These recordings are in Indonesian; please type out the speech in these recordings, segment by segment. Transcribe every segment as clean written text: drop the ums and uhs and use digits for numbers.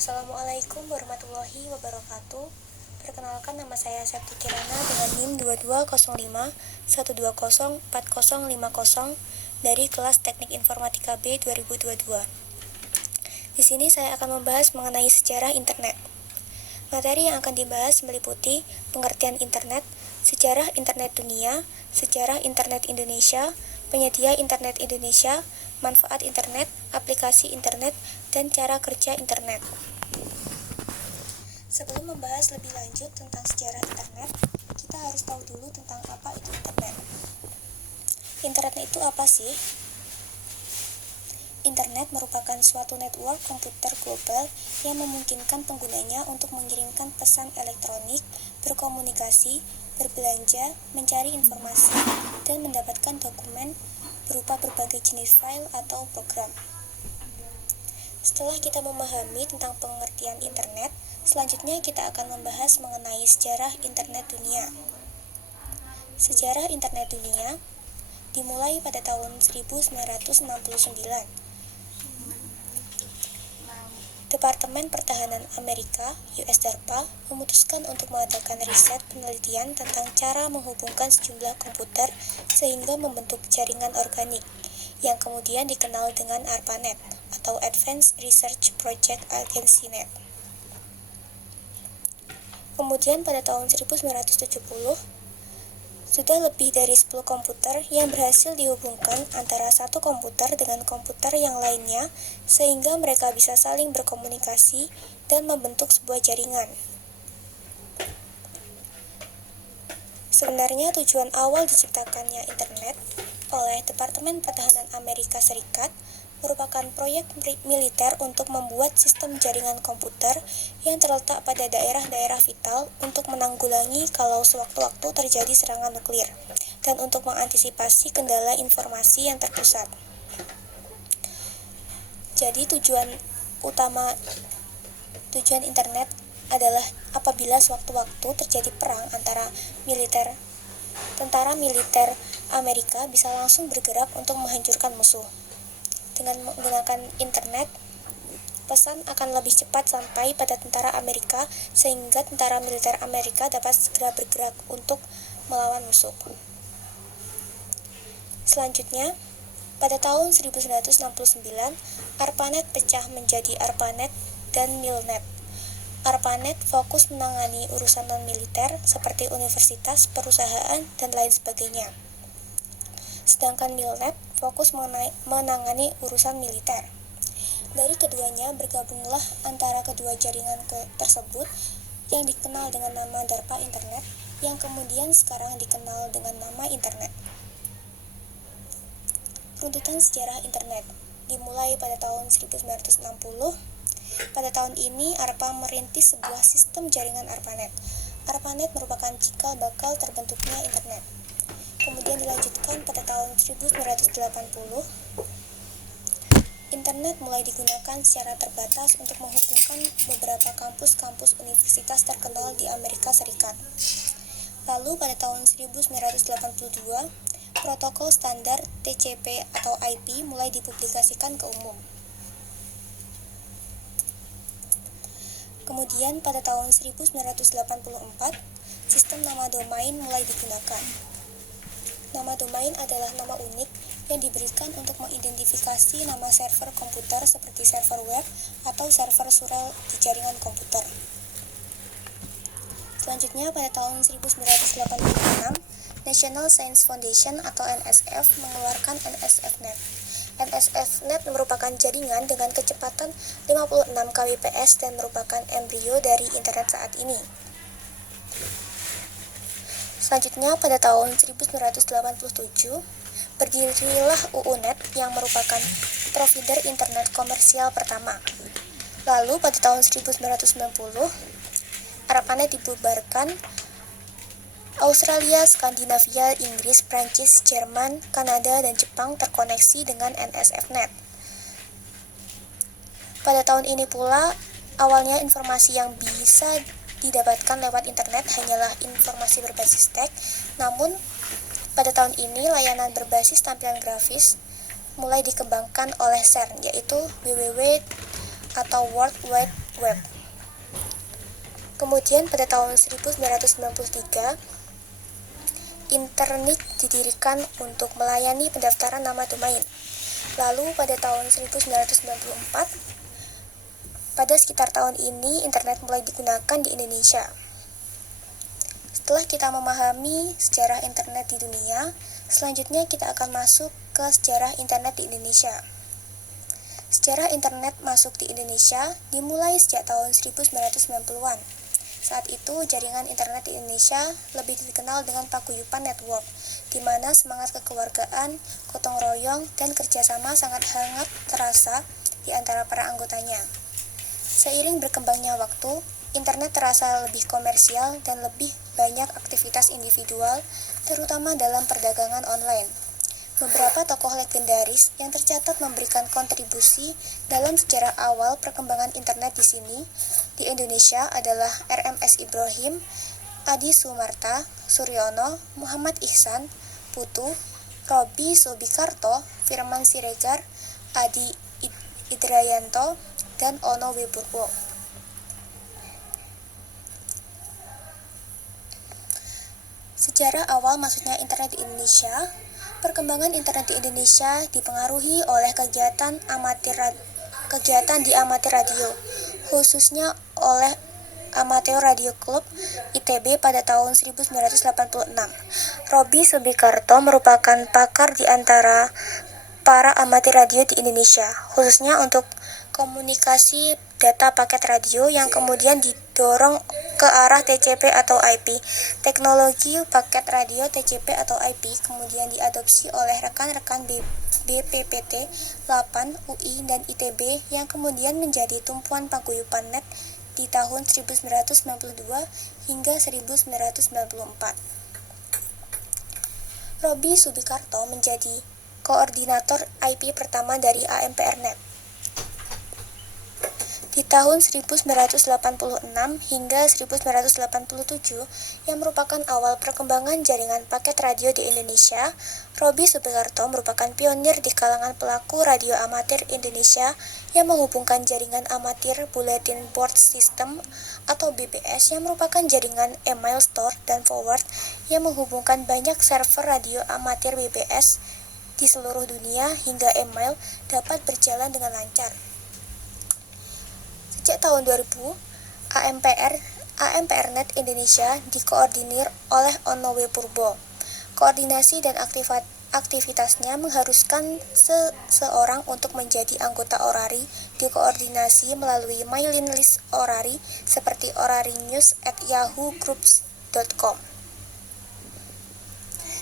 Assalamualaikum warahmatullahi wabarakatuh. Perkenalkan, nama saya Septi Kirana dengan NIM 220512040050 dari kelas Teknik Informatika B 2022. Di sini saya akan membahas mengenai sejarah internet. Materi yang akan dibahas meliputi pengertian internet, sejarah internet dunia, sejarah internet Indonesia, penyedia internet Indonesia, manfaat internet, aplikasi internet, dan cara kerja internet. Sebelum membahas lebih lanjut tentang sejarah internet, kita harus tahu dulu tentang apa itu internet. Internet itu apa sih? Internet merupakan suatu network komputer global yang memungkinkan penggunanya untuk mengirimkan pesan elektronik, berkomunikasi, berbelanja, mencari informasi, dan mendapatkan dokumen berupa berbagai jenis file atau program. Setelah kita memahami tentang pengertian internet, selanjutnya kita akan membahas mengenai sejarah internet dunia. Sejarah internet dunia dimulai pada tahun 1969. Departemen Pertahanan Amerika, US DARPA, memutuskan untuk mengadakan riset penelitian tentang cara menghubungkan sejumlah komputer sehingga membentuk jaringan organik, yang kemudian dikenal dengan ARPANET atau Advanced Research Project Agency Net. Kemudian pada tahun 1970, sudah lebih dari 10 komputer yang berhasil dihubungkan antara satu komputer dengan komputer yang lainnya sehingga mereka bisa saling berkomunikasi dan membentuk sebuah jaringan. Sebenarnya tujuan awal diciptakannya internet oleh Departemen Pertahanan Amerika Serikat merupakan proyek militer untuk membuat sistem jaringan komputer yang terletak pada daerah-daerah vital untuk menanggulangi kalau sewaktu-waktu terjadi serangan nuklir dan untuk mengantisipasi kendala informasi yang terpusat. Jadi tujuan internet adalah apabila sewaktu-waktu terjadi perang antara tentara militer Amerika bisa langsung bergerak untuk menghancurkan musuh. Dengan menggunakan internet, pesan akan lebih cepat sampai pada tentara Amerika sehingga tentara militer Amerika dapat segera bergerak untuk melawan musuh. Selanjutnya, pada tahun 1969, ARPANET pecah menjadi ARPANET dan MILNET. ARPANET fokus menangani urusan non-militer seperti universitas, perusahaan, dan lain sebagainya. Sedangkan MILNET fokus menangani urusan militer. Dari keduanya bergabunglah antara kedua jaringan tersebut yang dikenal dengan nama DARPA Internet, yang kemudian sekarang dikenal dengan nama Internet. Runtutan sejarah internet dimulai pada tahun 1960. Pada tahun ini, ARPA merintis sebuah sistem jaringan ARPANET. ARPANET merupakan cikal bakal terbentuknya internet. Kemudian dilanjutkan pada tahun 1980, internet mulai digunakan secara terbatas untuk menghubungkan beberapa kampus-kampus universitas terkenal di Amerika Serikat. Lalu pada tahun 1982, protokol standar TCP atau IP mulai dipublikasikan ke umum. Kemudian pada tahun 1984, sistem nama domain mulai digunakan. Nama domain adalah nama unik yang diberikan untuk mengidentifikasi nama server komputer seperti server web atau server surel di jaringan komputer. Selanjutnya pada tahun 1986, National Science Foundation atau NSF mengeluarkan NSFNet. NSFNet merupakan jaringan dengan kecepatan 56 kbps dan merupakan embrio dari internet saat ini. Selanjutnya pada tahun 1987, berdirilah UUNet yang merupakan provider internet komersial pertama. Lalu pada tahun 1990, ARPANET dibubarkan. Australia, Skandinavia, Inggris, Prancis, Jerman, Kanada, dan Jepang terkoneksi dengan NSFNet. Pada tahun ini pula, awalnya informasi yang bisa didapatkan lewat internet hanyalah informasi berbasis teks, namun pada tahun ini layanan berbasis tampilan grafis mulai dikembangkan oleh CERN, yaitu WWW atau World Wide web. Kemudian pada tahun 1993, Internet didirikan untuk melayani pendaftaran nama domain. Lalu pada tahun 1994, pada sekitar tahun ini internet mulai digunakan di Indonesia. Setelah kita memahami sejarah internet di dunia, selanjutnya kita akan masuk ke sejarah internet di Indonesia. Sejarah internet masuk di Indonesia dimulai sejak tahun 1990-an. Saat itu, jaringan internet di Indonesia lebih dikenal dengan paguyuban network, di mana semangat kekeluargaan, gotong royong, dan kerjasama sangat hangat terasa di antara para anggotanya. Seiring berkembangnya waktu, internet terasa lebih komersial dan lebih banyak aktivitas individual, terutama dalam perdagangan online. Beberapa tokoh legendaris yang tercatat memberikan kontribusi dalam sejarah awal perkembangan internet di sini, di Indonesia adalah RMS Ibrahim, Adi Sumarta, Suryono, Muhammad Ihsan, Putu, Robi Subikarto, Firman Siregar, Adi Idrayanto, dan Ono W. Purwo. Sejarah awal masuknya internet di Indonesia. Perkembangan internet di Indonesia dipengaruhi oleh kegiatan di amatir radio, khususnya oleh Amateur Radio Club ITB pada tahun 1986. Robi Subikarto merupakan pakar di antara para amatir radio di Indonesia, khususnya untuk komunikasi data paket radio yang kemudian didorong ke arah TCP atau IP. Teknologi paket radio TCP atau IP kemudian diadopsi oleh rekan-rekan BPPT 8, UI, dan ITB yang kemudian menjadi tumpuan paguyuban net di tahun 1992 hingga 1994. Robi Subikarto menjadi koordinator IP pertama dari AMPRnet. Di tahun 1986 hingga 1987, yang merupakan awal perkembangan jaringan paket radio di Indonesia, Robi Subikarto merupakan pionir di kalangan pelaku radio amatir Indonesia yang menghubungkan jaringan amatir Bulletin Board System atau BBS yang merupakan jaringan email store dan forward yang menghubungkan banyak server radio amatir BBS di seluruh dunia hingga email dapat berjalan dengan lancar. Sejak tahun 2000, AMPRnet Indonesia dikoordinir oleh Ono W. Purwo. Koordinasi dan aktivitasnya mengharuskan seseorang untuk menjadi anggota orari dikoordinasi melalui mailing list orari seperti orarinews@yahoo.groups.com.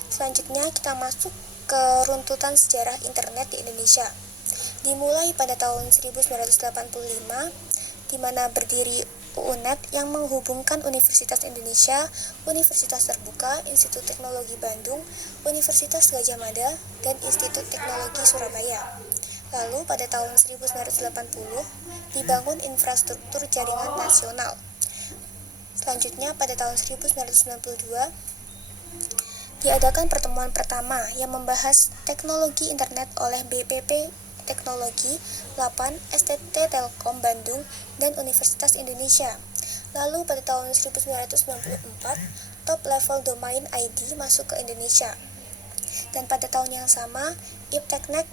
Selanjutnya kita masuk ke runtutan sejarah internet di Indonesia. Dimulai pada tahun 1985, di mana berdiri UUNet yang menghubungkan Universitas Indonesia, Universitas Terbuka, Institut Teknologi Bandung, Universitas Gadjah Mada, dan Institut Teknologi Surabaya. Lalu pada tahun 1980 dibangun infrastruktur jaringan nasional. Selanjutnya pada tahun 1992 diadakan pertemuan pertama yang membahas teknologi internet oleh BPP Teknologi 8, STT Telkom Bandung, dan Universitas Indonesia. Lalu pada tahun 1994, top level domain ID masuk ke Indonesia. Dan pada tahun yang sama, IPTechnet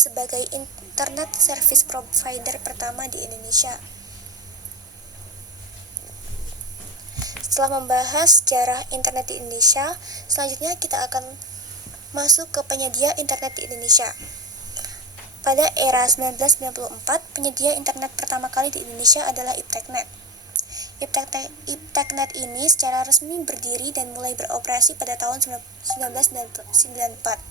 sebagai internet service provider pertama di Indonesia. Setelah membahas sejarah internet di Indonesia, selanjutnya kita akan masuk ke penyedia internet di Indonesia. Pada era 1994, penyedia internet pertama kali di Indonesia adalah IPTechnet. IPTechnet ini secara resmi berdiri dan mulai beroperasi pada tahun 1994.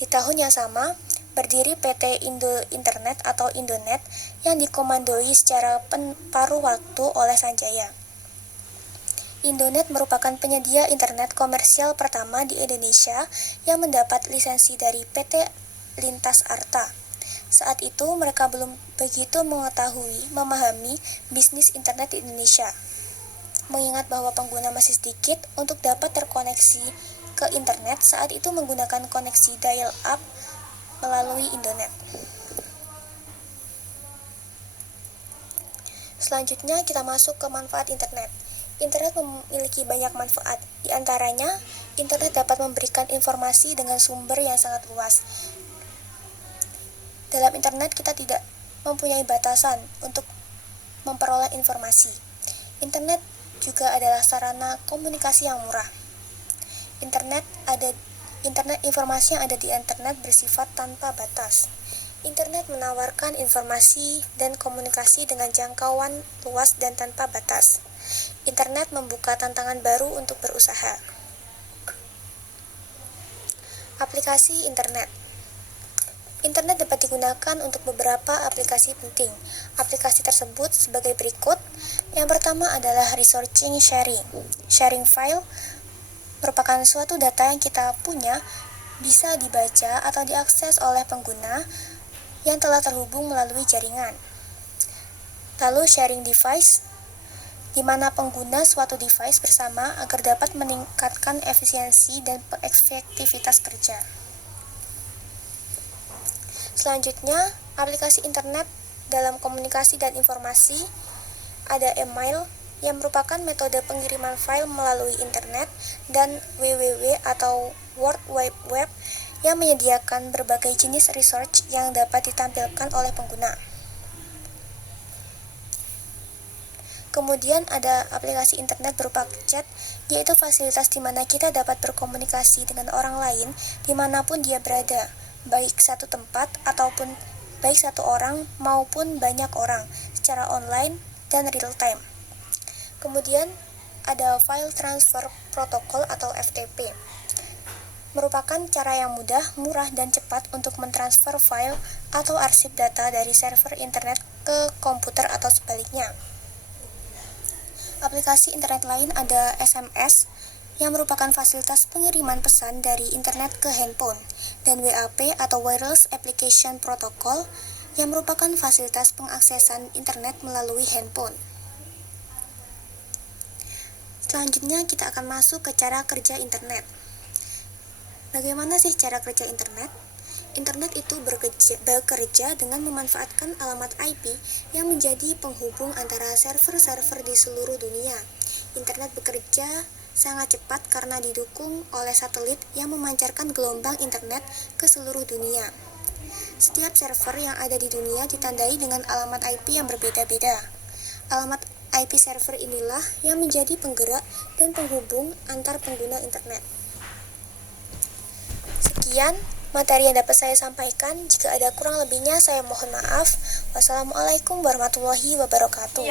Di tahun yang sama, berdiri PT Indo Internet atau Indonet yang dikomandoi secara paruh waktu oleh Sanjaya. Indonet merupakan penyedia internet komersial pertama di Indonesia yang mendapat lisensi dari PT Lintas Arta. Saat itu mereka belum begitu memahami bisnis internet di Indonesia. Mengingat bahwa pengguna masih sedikit untuk dapat terkoneksi ke internet, saat itu menggunakan koneksi dial-up melalui Indonet. Selanjutnya kita masuk ke manfaat internet. Internet memiliki banyak manfaat. Di antaranya, internet dapat memberikan informasi dengan sumber yang sangat luas. Dalam internet kita tidak mempunyai batasan untuk memperoleh informasi. Internet juga adalah sarana komunikasi yang murah. Internet informasi yang ada di internet bersifat tanpa batas. Internet menawarkan informasi dan komunikasi dengan jangkauan luas dan tanpa batas. Internet membuka tantangan baru untuk berusaha. Aplikasi internet. Internet dapat digunakan untuk beberapa aplikasi penting. Aplikasi tersebut sebagai berikut. Yang pertama adalah resourcing sharing. Sharing file merupakan suatu data yang kita punya bisa dibaca atau diakses oleh pengguna yang telah terhubung melalui jaringan. Lalu sharing device, di mana pengguna suatu device bersama agar dapat meningkatkan efisiensi dan efektivitas kerja. Selanjutnya, aplikasi internet dalam komunikasi dan informasi. Ada email yang merupakan metode pengiriman file melalui internet, dan www atau World Wide Web yang menyediakan berbagai jenis research yang dapat ditampilkan oleh pengguna. Kemudian ada aplikasi internet berupa chat, yaitu fasilitas di mana kita dapat berkomunikasi dengan orang lain dimanapun dia berada, baik satu tempat ataupun baik satu orang maupun banyak orang, secara online dan real time. Kemudian ada File Transfer Protocol atau FTP, merupakan cara yang mudah, murah, dan cepat untuk mentransfer file atau arsip data dari server internet ke komputer atau sebaliknya. Aplikasi internet lain ada SMS, yang merupakan fasilitas pengiriman pesan dari internet ke handphone, dan WAP atau Wireless Application Protocol, yang merupakan fasilitas pengaksesan internet melalui handphone. Selanjutnya kita akan masuk ke cara kerja internet. Bagaimana sih cara kerja internet? Internet itu bekerja dengan memanfaatkan alamat IP yang menjadi penghubung antara server-server di seluruh dunia. Internet bekerja sangat cepat karena didukung oleh satelit yang memancarkan gelombang internet ke seluruh dunia. Setiap server yang ada di dunia ditandai dengan alamat IP yang berbeda-beda. Alamat IP server inilah yang menjadi penggerak dan penghubung antar pengguna internet. Sekian materi yang dapat saya sampaikan. Jika ada kurang lebihnya, saya mohon maaf. Wassalamualaikum warahmatullahi wabarakatuh.